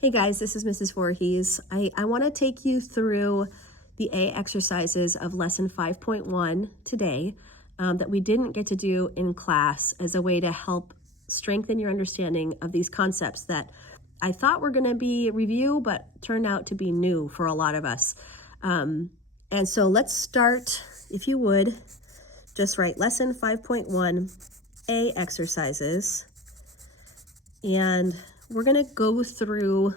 Hey guys, this is Mrs. Voorhees. I want to take you through the A exercises of lesson 5.1 today that we didn't get to do in class as a way to help strengthen your understanding of these concepts that I thought were going to be review, but turned out to be new for a lot of us. And so let's start, if you would, just write lesson 5.1 A exercises. And we're going to go through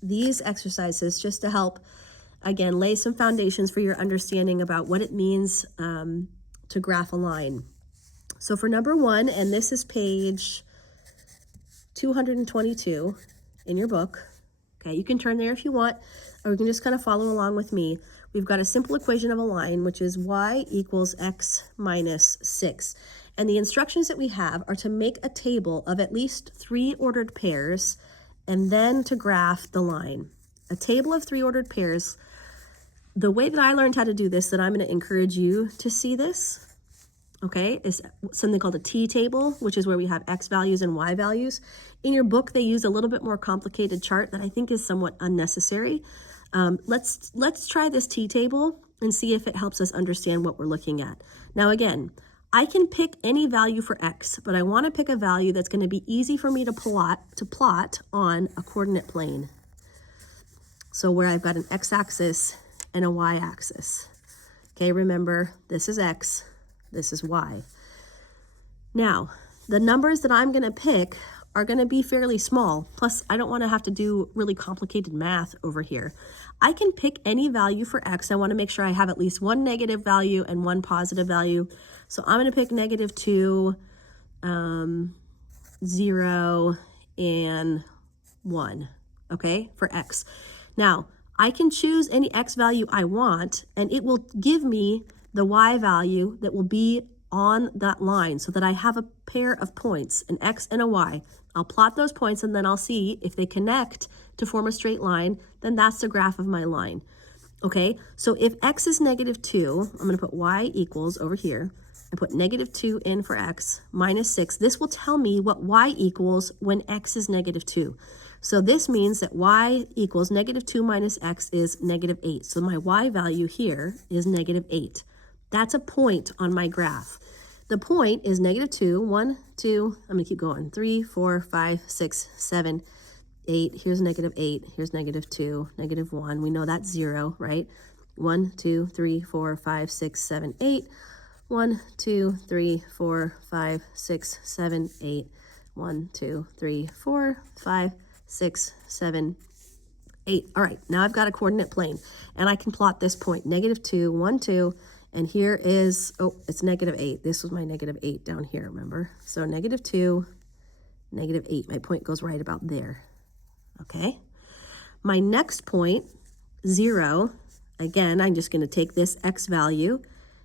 these exercises just to help, again, lay some foundations for your understanding about what it means to graph a line. So for number one, and this is page 222 in your book. Okay, you can turn there if you want, or you can just kind of follow along with me. We've got a simple equation of a line, which is y equals x minus 6. And the instructions that we have are to make a table of at least 3 ordered pairs and then to graph the line. A table of 3 ordered pairs. The way that I learned how to do this, that I'm going to encourage you to see this, okay, is something called a T table, which is where we have x values and y values. In your book, they use a little bit more complicated chart that I think is somewhat unnecessary. Let's try this T table and see if it helps us understand what we're looking at. Now again, I can pick any value for x, but I want to pick a value that's going to be easy for me to plot on a coordinate plane. So where I've got an x-axis and a y-axis. Okay, remember, this is x, this is y. Now, the numbers that I'm going to pick are going to be fairly small. Plus, I don't want to have to do really complicated math over here. I can pick any value for x. I want to make sure I have at least one negative value and one positive value. So I'm going to pick -2, 0, and 1, okay, for x. Now, I can choose any x value I want, and it will give me the y value that will be on that line so that I have a pair of points, an x and a y. I'll plot those points and then I'll see if they connect to form a straight line, then that's the graph of my line. Okay, so if x is -2, I'm going to put y equals over here. I put -2 in for x, minus 6. This will tell me what y equals when x is -2. So this means that y equals -2 minus x is -8. So my y value here is -8. That's a point on my graph. The point is -2, 1, 2, I'm going to keep going, 3, 4, 5, 6, 7, 8. Here's -8. Here's -2, -1. We know that's 0, right? 1, 2, 3, 4, 5, 6, 7, 8. 1, 2, 3, 4, 5, 6, 7, 8. 1, 2, 3, 4, 5, 6, 7, 8. All right, now I've got a coordinate plane, and I can plot this point, -2, 1, 2, and here is, oh, it's -8. This was my -8 down here, remember? So -2, -8. My point goes right about there, okay? My next point, 0, again, I'm just going to take this x value,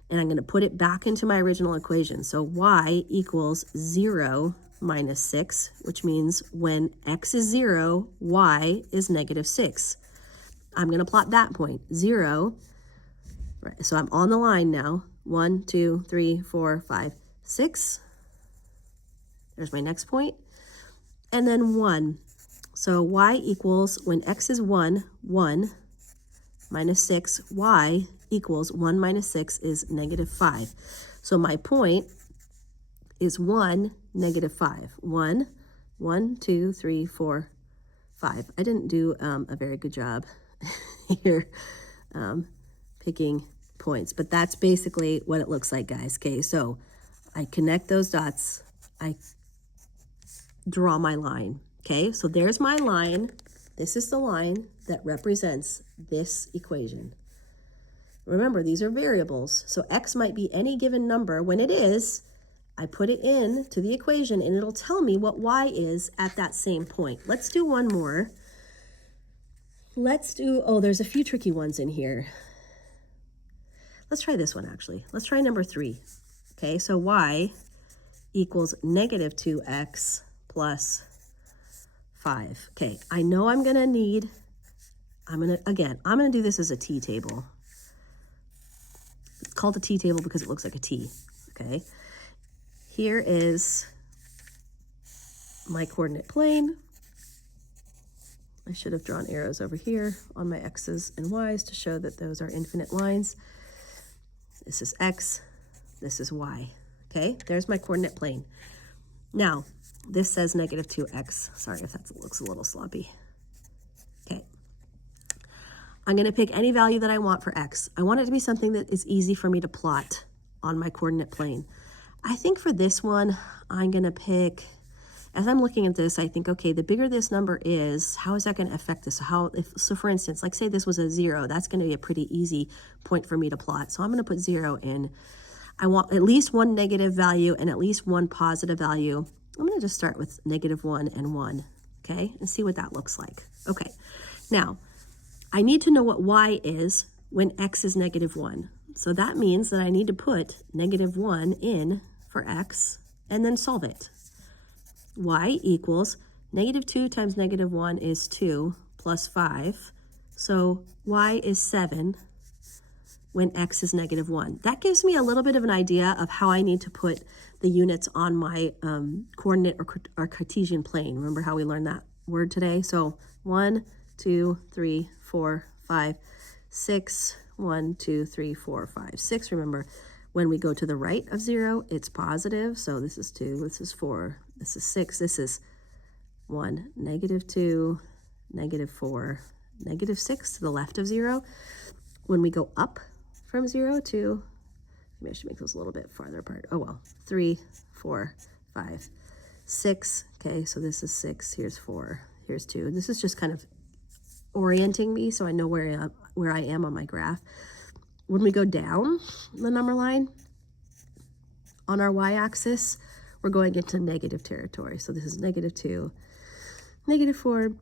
and I'm going to put it back into my original equation. So y equals 0 minus 6, which means when x is 0, y is -6. I'm going to plot that point, 0. Right, so I'm on the line now. 1, 2, 3, 4, 5, 6. There's my next point. And then 1. So y equals, when x is 1, 1 minus 6, y equals 1 minus 6 is -5. So my point is 1, -5. 1, 1, 2, 3, 4, 5. I didn't do a very good job here picking points, but that's basically what it looks like, guys. Okay, so I connect those dots. I draw my line. Okay, so there's my line. This is the line that represents this equation. Remember, these are variables, so x might be any given number. When it is, I put it in to the equation, and it'll tell me what y is at that same point. Let's do one more. Let's do, oh, there's a few tricky ones in here. Let's try this one, actually. Let's try number 3. Okay, so y equals -2x plus 5. Okay, I know I'm going to need, I'm going to do this as a T table. It's called a T table because it looks like a T, okay? Here is my coordinate plane. I should have drawn arrows over here on my x's and y's to show that those are infinite lines. This is x, this is y. Okay, there's my coordinate plane. Now, this says negative 2x. Sorry if that looks a little sloppy. Okay. I'm going to pick any value that I want for x. I want it to be something that is easy for me to plot on my coordinate plane. I think for this one, I'm going to pick, as I'm looking at this, I think, okay, the bigger this number is, how is that going to affect this? So for instance, like say this was a 0, that's going to be a pretty easy point for me to plot. So I'm going to put 0 in. I want at least one negative value and at least one positive value. I'm going to just start with -1 and 1, okay, and see what that looks like. Okay, now I need to know what y is when x is -1. So that means that I need to put -1 in for x and then solve it. Y equals -2 times -1 is 2 plus 5. So y is 7 when x is -1. That gives me a little bit of an idea of how I need to put the units on my coordinate or Cartesian plane. Remember how we learned that word today? So 1, 2, 3, 4, 5, 6, 1, 2, 3, 4, 5, 6. Remember, when we go to the right of 0, it's positive. So this is 2, this is 4, this is 6, this is 1, -2, -4, -6 to the left of 0. When we go up from 0 to, maybe I should make those a little bit farther apart. Oh well, 3, 4, 5, 6. Okay, so this is 6, here's 4, here's 2. This is just kind of orienting me so I know where I am on my graph. When we go down the number line on our y-axis, we're going into negative territory. So this is -2, -4,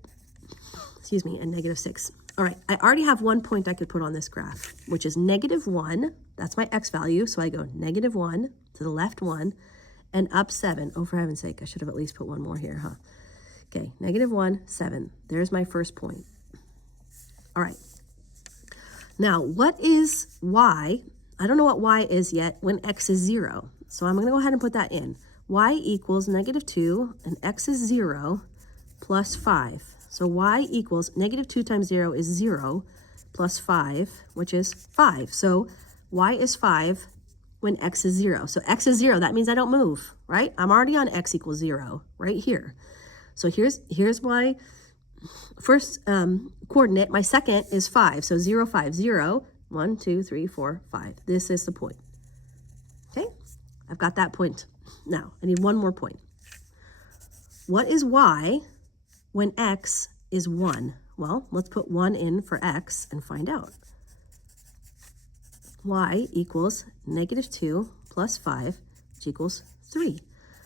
excuse me, and -6. All right, I already have one point I could put on this graph, which is -1. That's my x value. So I go -1 to the left 1 and up 7. Oh, for heaven's sake, I should have at least put one more here, huh? Okay, -1, 7. There's my first point. All right. Now, what is y? I don't know what y is yet when x is 0. So I'm going to go ahead and put that in. Y equals -2 and x is 0 plus 5. So y equals -2 times 0 is 0 plus 5, which is 5. So y is 5 when x is 0. So x is 0. That means I don't move, right? I'm already on x equals 0 right here. So here's my first coordinate. My second is 5. So 0, 5, 0, 1, 2, 3, 4, 5. This is the point. Okay, I've got that point. Now, I need one more point. What is y when x is 1? Well, let's put 1 in for x and find out. Y equals -2 plus 5, which equals 3.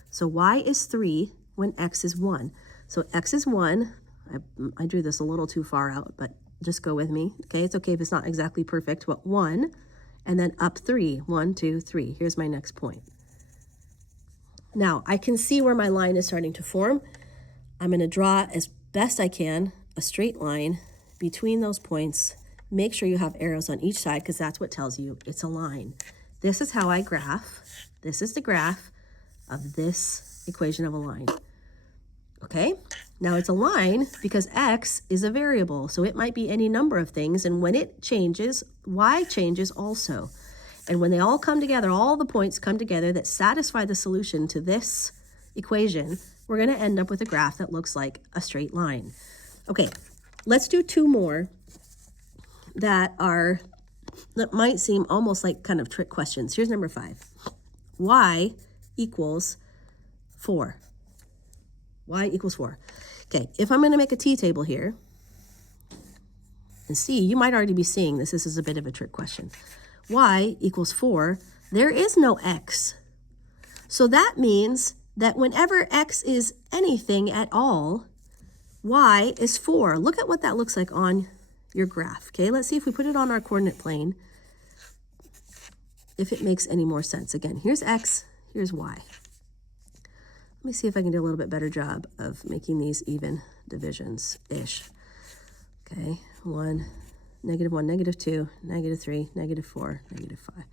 So y is 3 when x is 1. So x is 1. I drew this a little too far out, but just go with me. Okay, it's okay if it's not exactly perfect, but 1, and then up 3. 1, 2, 3. Here's my next point. Now, I can see where my line is starting to form. I'm going to draw as best I can a straight line between those points. Make sure you have arrows on each side because that's what tells you it's a line. This is how I graph. This is the graph of this equation of a line. Okay, now it's a line because x is a variable, so it might be any number of things, and when it changes, y changes also. And when they all come together, all the points come together that satisfy the solution to this equation, we're going to end up with a graph that looks like a straight line. Okay, let's do two more that might seem almost like kind of trick questions. Here's number 5. Y equals 4. Y equals 4. Okay, if I'm going to make a t-table here, and see, you might already be seeing this. This is a bit of a trick question. Y equals 4. There is no x. So that means that whenever x is anything at all, y is 4. Look at what that looks like on your graph. Okay, let's see if we put it on our coordinate plane, if it makes any more sense. Again, here's x, here's y. Let me see if I can do a little bit better job of making these even divisions-ish. Okay, 1, -1, -2, -3, -4, -5.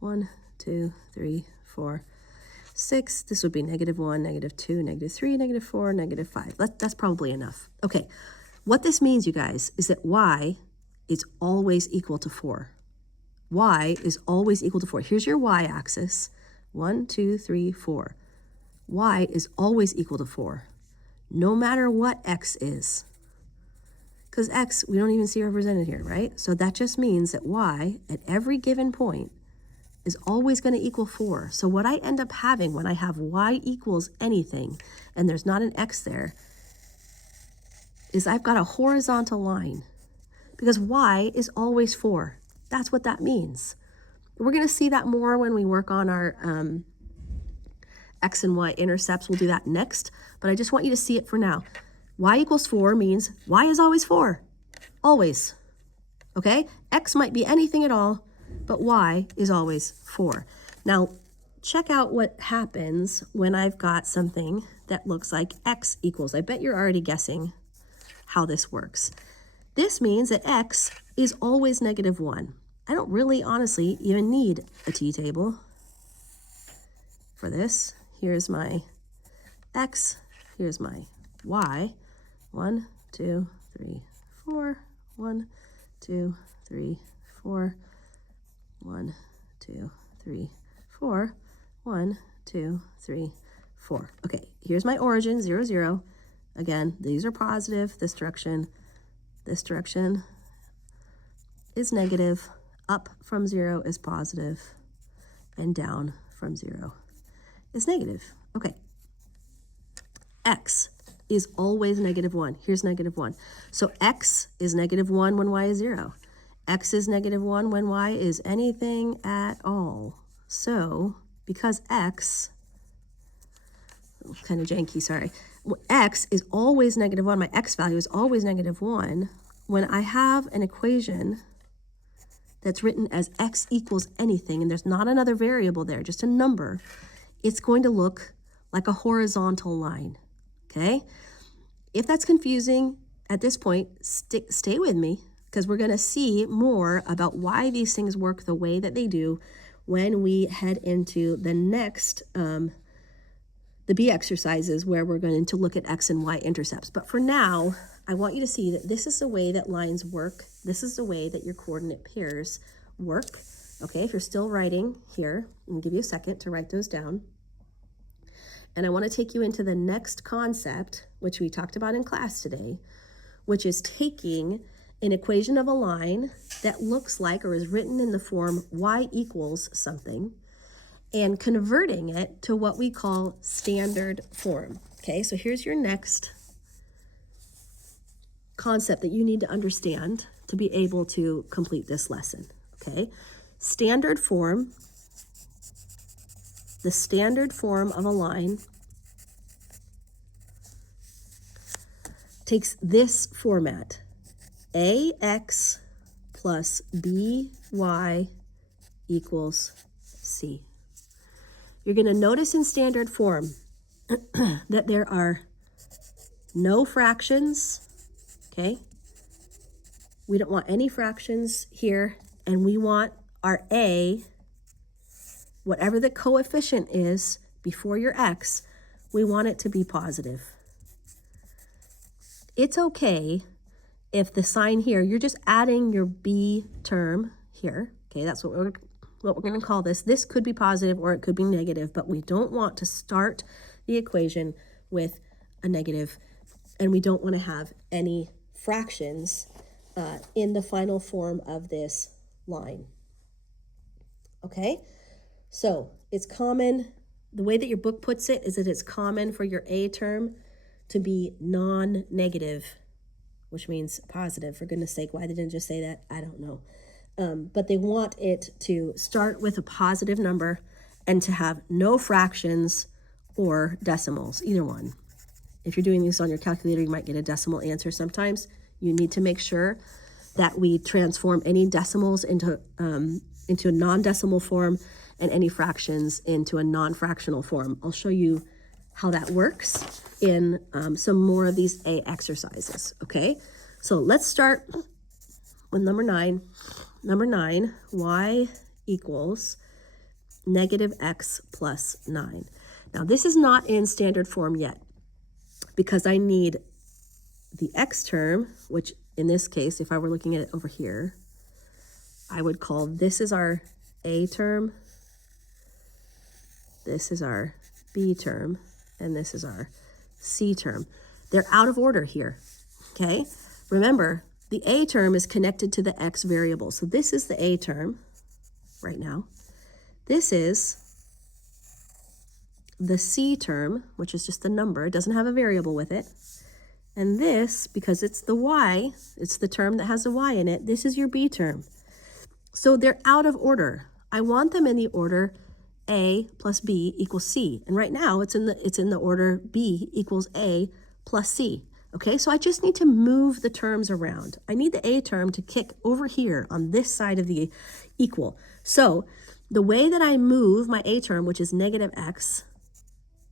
1, 2, 3, 4, 6. This would be -1, -2, -3, -4, -5. That's probably enough. Okay, What this means, you guys, is that y is always equal to 4. Y is always equal to 4. Here's your y-axis. 1, 2, 3, 4. Y is always equal to 4, no matter what x is. Because x, we don't even see represented here, right? So that just means that y, at every given point, is always going to equal 4. So what I end up having when I have y equals anything, and there's not an x there, is I've got a horizontal line, because y is always 4. That's what that means. We're going to see that more when we work on our x and y intercepts. We'll do that next, but I just want you to see it for now. Y equals 4 means y is always 4. Always. Okay? X might be anything at all, but y is always 4. Now, check out what happens when I've got something that looks like x equals. I bet you're already guessing how this works. This means that x is always -1. I don't really, honestly, even need a t-table for this. Here's my x, here's my y. 1, 2, 3, 4. 1, 2, 3, 4. 1, 2, 3, 4. 1, 2, 3, 4. Okay, here's my origin, 0, 0. Again, these are positive. This direction is negative. Up from 0 is positive, and down from 0 is negative. Okay. X is always -1. Here's -1. So x is -1 when y is 0. X is -1 when y is anything at all. So because x, kind of janky, sorry. X is always -1. My x value is always -1. When I have an equation that's written as x equals anything, and there's not another variable there, just a number, it's going to look like a horizontal line, okay? If that's confusing at this point, stay with me, because we're going to see more about why these things work the way that they do when we head into the next, the B exercises, where we're going to look at x and y intercepts. But for now, I want you to see that this is the way that lines work. This is the way that your coordinate pairs work. Okay, if you're still writing here, I'm going to give you a second to write those down. And I want to take you into the next concept, which we talked about in class today, which is taking an equation of a line that looks like or is written in the form y equals something and converting it to what we call standard form. Okay, so here's your next concept that you need to understand to be able to complete this lesson. Okay, standard form, the standard form of a line takes this format: ax plus by equals c. You're going to notice in standard form that there are no fractions, okay? We don't want any fractions here, and we want our a, whatever the coefficient is before your x, we want it to be positive. It's okay if the sign here, you're just adding your b term here, okay? That's what we're going to call this. This could be positive or it could be negative, but we don't want to start the equation with a negative, and we don't want to have any fractions in the final form of this line. Okay, so it's common, the way that your book puts it is that it's common for your a term to be non-negative, which means positive. For goodness sake, why they didn't just say that, I don't know. But they want it to start with a positive number and to have no fractions or decimals, either one. If you're doing this on your calculator, you might get a decimal answer sometimes. You need to make sure that we transform any decimals into a non-decimal form and any fractions into a non-fractional form. I'll show you how that works in some more of these A exercises, okay? So let's start with number 9. Number 9, y equals -x plus 9. Now this is not in standard form yet because I need the x term, which in this case, if I were looking at it over here, I would call this is our a term, this is our b term, and this is our c term. They're out of order here, okay? Remember, the a term is connected to the x variable. So this is the a term right now. This is the c term, which is just the number. It doesn't have a variable with it. And this, because it's the y, it's the term that has a y in it, this is your b term. So they're out of order. I want them in the order a plus b equals c. And right now it's in the order b equals a plus c. Okay, so I just need to move the terms around. I need the a term to kick over here on this side of the equal. So the way that I move my a term, which is negative x,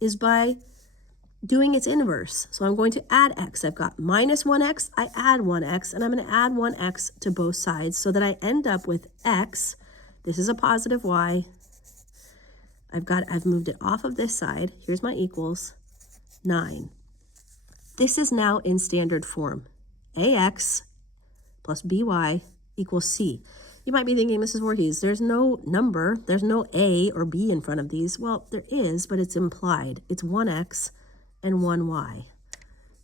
is by doing its inverse. So I'm going to add x. I've got minus 1x, I add 1x, and I'm going to add 1x to both sides so that I end up with x. This is a positive y. I've moved it off of this side. Here's my equals, 9. This is now in standard form. ax plus by equals c. You might be thinking, Mrs. Voorhees, there's no number, there's no a or b in front of these. Well, there is, but it's implied. It's 1x and 1y,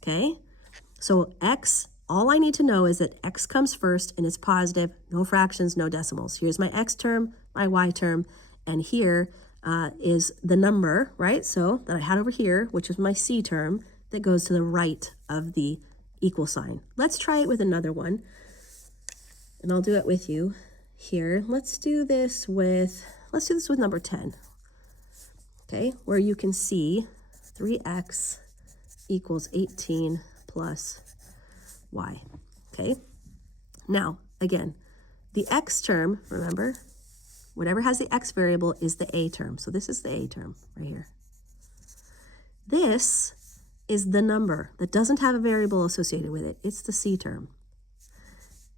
okay? So x, all I need to know is that x comes first and it's positive, no fractions, no decimals. Here's my x term, my y term, and here is the number, right? So that I had over here, which is my c term, that goes to the right of the equal sign. Let's try it with another one, and I'll do it with you here. Let's do this with number 10, okay? Where you can see 3x equals 18 plus y, okay? Now, again, the x term, remember, whatever has the x variable is the a term. So this is the a term right here. This is the number that doesn't have a variable associated with it. It's the c term.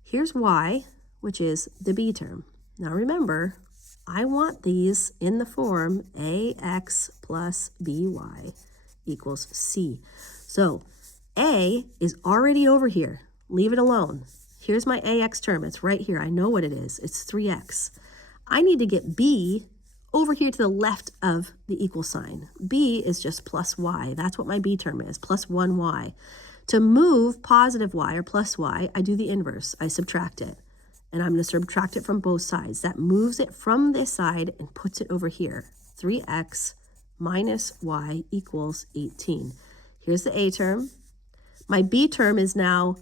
Here's y, which is the b term. Now remember, I want these in the form ax plus by equals c. So a is already over here. Leave it alone. Here's my ax term. It's right here. I know what it is. It's 3x. I need to get b over here to the left of the equal sign. B is just plus y. That's what my b term is, plus 1y. To move positive y or plus y, I do the inverse. I subtract it. And I'm going to subtract it from both sides. That moves it from this side and puts it over here. 3x minus y equals 18. Here's the a term. My b term is now,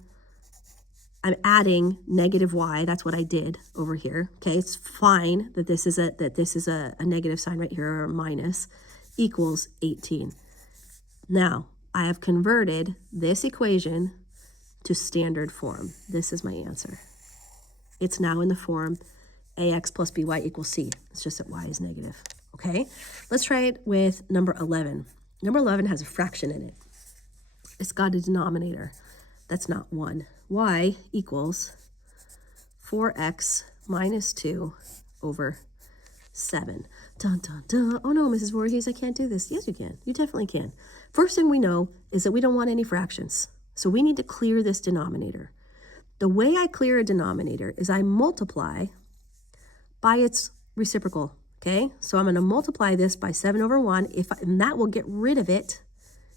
I'm adding negative y. That's what I did over here. Okay, it's fine that this is a negative sign right here, or a minus, equals 18. Now, I have converted this equation to standard form. This is my answer. It's now in the form ax plus by equals c. It's just that y is negative. Okay, let's try it with number 11. Number 11 has a fraction in it. It's got a denominator that's not 1. Y equals 4x minus 2 over 7. Dun, dun, dun. Oh no, Mrs. Voorhees, I can't do this. Yes, you can. You definitely can. First thing we know is that we don't want any fractions. So we need to clear this denominator. The way I clear a denominator is I multiply by its reciprocal, okay? So I'm going to multiply this by 7 over 1, and that will get rid of it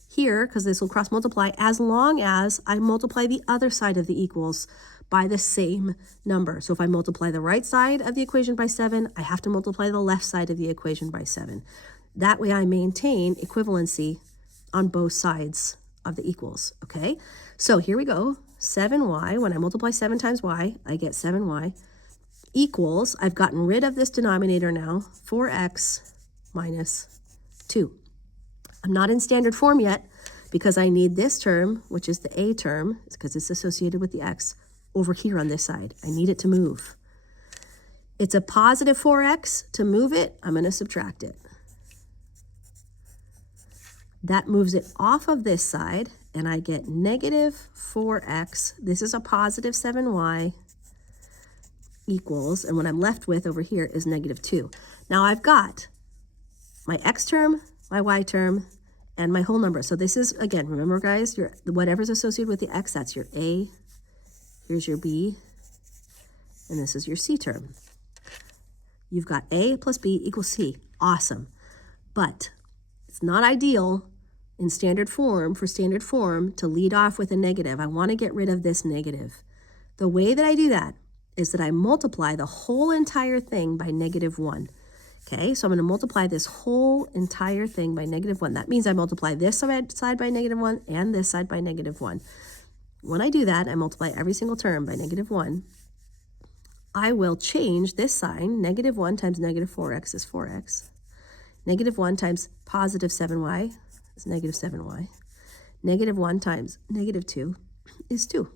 here, because this will cross multiply, as long as I multiply the other side of the equals by the same number. So if I multiply the right side of the equation by 7, I have to multiply the left side of the equation by 7. That way I maintain equivalency on both sides of the equals, okay? So here we go. 7y, when I multiply 7 times y, I get 7y, equals, I've gotten rid of this denominator now, 4x minus 2. I'm not in standard form yet because I need this term, which is the a term, because it's associated with the x, over here on this side. I need it to move. It's a positive 4x. To move it, I'm going to subtract it. That moves it off of this side, and I get negative 4x. This is a positive 7y equals, and what I'm left with over here is negative 2. Now I've got my x term, my y term, and my whole number. So this is, again, remember guys, your whatever's associated with the x, that's your a, here's your b, and this is your c term. You've got a plus b equals c. Awesome. But it's not ideal in standard form, for standard form, to lead off with a negative. I want to get rid of this negative. The way that I do that is that I multiply the whole entire thing by -1. Okay, so I'm going to multiply this whole entire thing by -1. That means I multiply this side by -1 and this side by -1. When I do that, I multiply every single term by -1. I will change this sign. -1 times -4x is 4x. -1 times positive 7y is -7y. -1 times -2 is 2.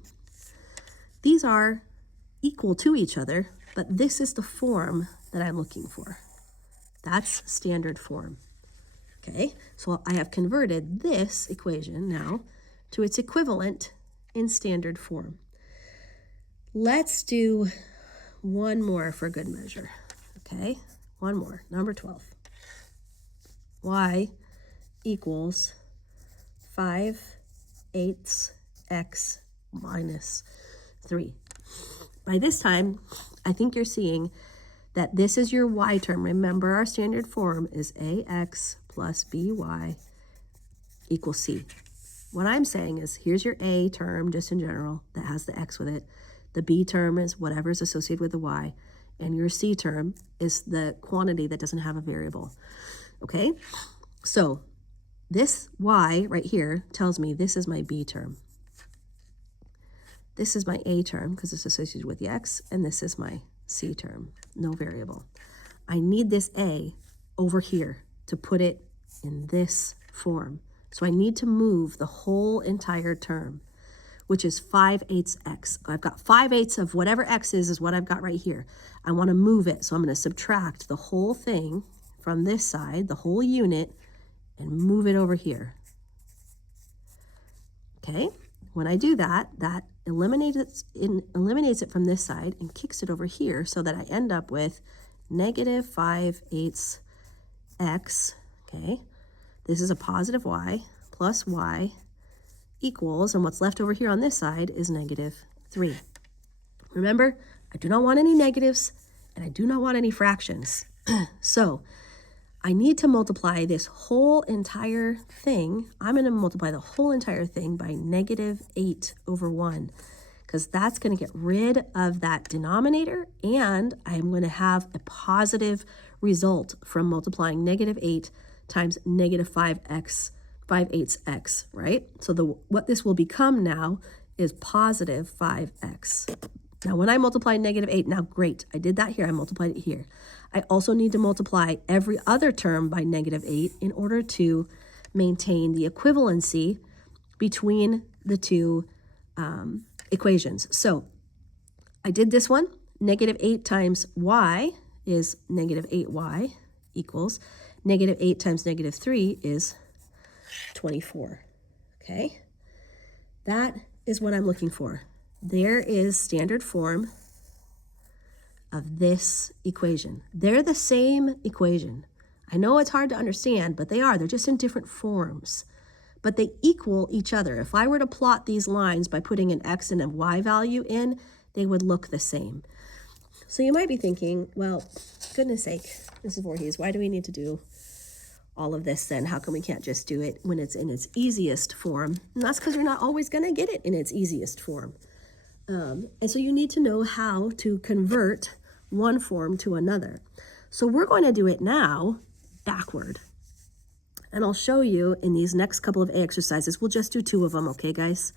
These are equal to each other, but this is the form that I'm looking for. That's standard form. Okay, so I have converted this equation now to its equivalent in standard form. Let's do one more for good measure. Okay, one more, number 12. Y equals 5/8 x minus 3. By this time, I think you're seeing that this is your y term. Remember, our standard form is ax plus by equals c. What I'm saying is, here's your a term, just in general, that has the x with it. The b term is whatever is associated with the y. And your c term is the quantity that doesn't have a variable. Okay? So this y right here tells me this is my b term. This is my a term because it's associated with the x, and this is my c term, no variable. I need this a over here to put it in this form. So I need to move the whole entire term, which is 5/8 x. I've got 5/8 of whatever x is what I've got right here. I want to move it, so I'm going to subtract the whole thing from this side, the whole unit, and move it over here. Okay, when I do that, that eliminates it from this side and kicks it over here so that I end up with -5/8 x, okay? This is a positive y plus y equals, and what's left over here on this side is -3. Remember, I do not want any negatives and I do not want any fractions. So I need to multiply this whole entire thing. I'm going to multiply the whole entire thing by -8/1, because that's going to get rid of that denominator, and I'm going to have a positive result from multiplying -8 times -5/8 x, right? So what this will become now is positive 5x. Now, when I multiply -8, now great, I did that here, I multiplied it here. I also need to multiply every other term by -8 in order to maintain the equivalency between the two equations. So I did this one, -8 times y is -8y equals -8 times -3 is 24, okay? That is what I'm looking for. There is standard form of this equation. They're the same equation. I know it's hard to understand, but they are. They're just in different forms. But they equal each other. If I were to plot these lines by putting an x and a y value in, they would look the same. So you might be thinking, well, goodness sake, Mrs. Voorhees, why do we need to do all of this then? How come we can't just do it when it's in its easiest form? And that's because you're not always going to get it in its easiest form. And so you need to know how to convert one form to another. So we're going to do it now backward. And I'll show you in these next couple of exercises. We'll just do 2 of them, okay, guys?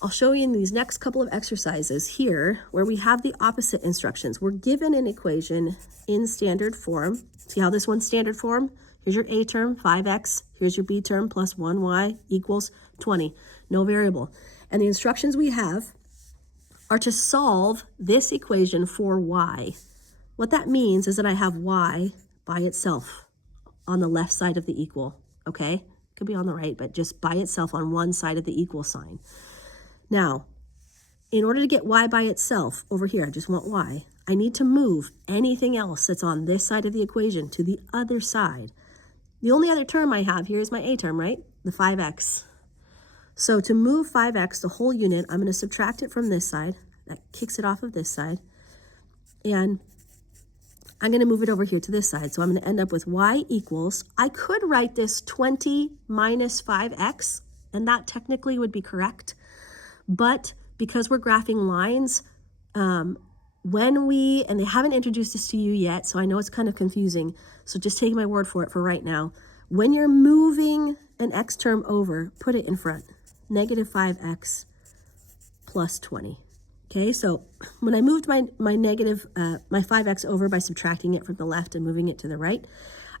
I'll show you in these next couple of exercises here where we have the opposite instructions. We're given an equation in standard form. See how this one's standard form? Here's your a term, 5x. Here's your b term, plus 1y equals 20. No variable. And the instructions we have are to solve this equation for y. What that means is that I have y by itself on the left side of the equal, okay? It could be on the right, but just by itself on one side of the equal sign. Now, in order to get y by itself over here, I just want y, I need to move anything else that's on this side of the equation to the other side. The only other term I have here is my a term, right? The 5x. So to move 5x, the whole unit, I'm going to subtract it from this side. That kicks it off of this side. And I'm going to move it over here to this side. So I'm going to end up with y equals, I could write this 20 minus 5x, and that technically would be correct. But because we're graphing lines, and they haven't introduced this to you yet, so I know it's kind of confusing. So just take my word for it for right now. When you're moving an x term over, put it in front. Negative 5x plus 20. Okay, so when I moved my 5x over by subtracting it from the left and moving it to the right,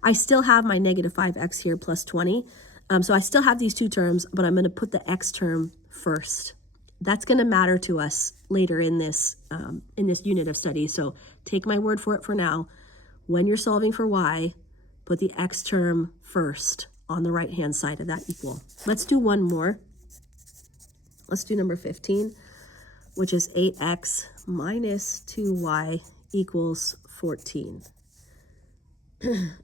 I still have my negative 5x here plus 20. So I still have these two terms, but I'm going to put the x term first. That's going to matter to us later in this unit of study. So take my word for it for now. When you're solving for y, put the x term first on the right-hand side of that equal. Let's do one more. Let's do number 15, which is 8x minus 2y equals 14.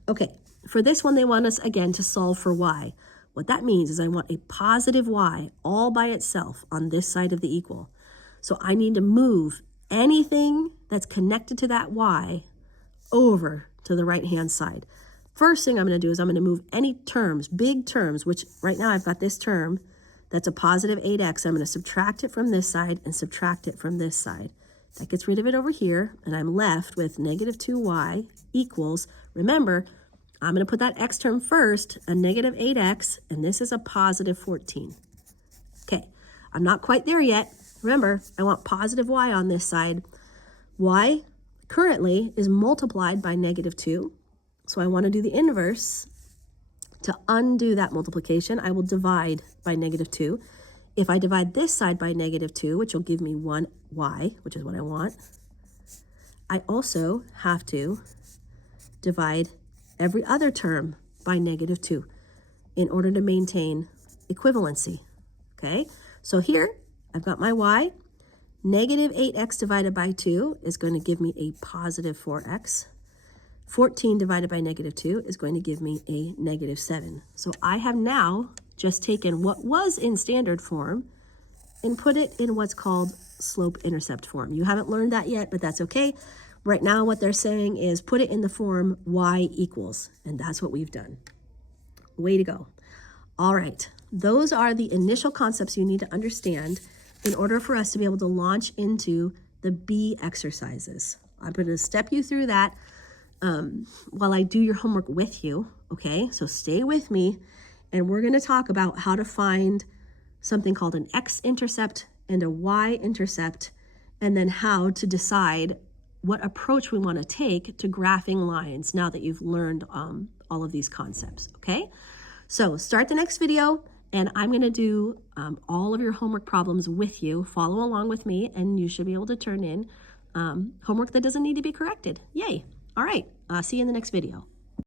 Okay, for this one, they want us, again, to solve for y. What that means is I want a positive y all by itself on this side of the equal. So I need to move anything that's connected to that y over to the right-hand side. First thing I'm going to do is I'm going to move any terms, big terms, which right now I've got this term that's a positive 8x. I'm going to subtract it from this side and subtract it from this side. That gets rid of it over here, and I'm left with negative 2y equals, remember, I'm going to put that x term first, a negative 8x, and this is a positive 14. Okay, I'm not quite there yet. Remember, I want positive y on this side. Y currently is multiplied by negative 2, so I want to do the inverse. To undo that multiplication, I will divide by negative 2. If I divide this side by negative 2, which will give me 1y, which is what I want, I also have to divide every other term by negative 2 in order to maintain equivalency. Okay, so here I've got my y. Negative 8x divided by 2 is going to give me a positive 4x. 14 divided by negative 2 is going to give me a negative 7. So I have now just taken what was in standard form and put it in what's called slope-intercept form. You haven't learned that yet, but that's okay. Right now what they're saying is put it in the form y equals, and that's what we've done. Way to go. All right, those are the initial concepts you need to understand in order for us to be able to launch into the B exercises. I'm going to step you through that while I do your homework with you, okay? So stay with me, and we're going to talk about how to find something called an x-intercept and a y-intercept, and then how to decide what approach we want to take to graphing lines now that you've learned all of these concepts, okay? So start the next video, and I'm going to do all of your homework problems with you. Follow along with me, and you should be able to turn in homework that doesn't need to be corrected. Yay! All right, see you in the next video.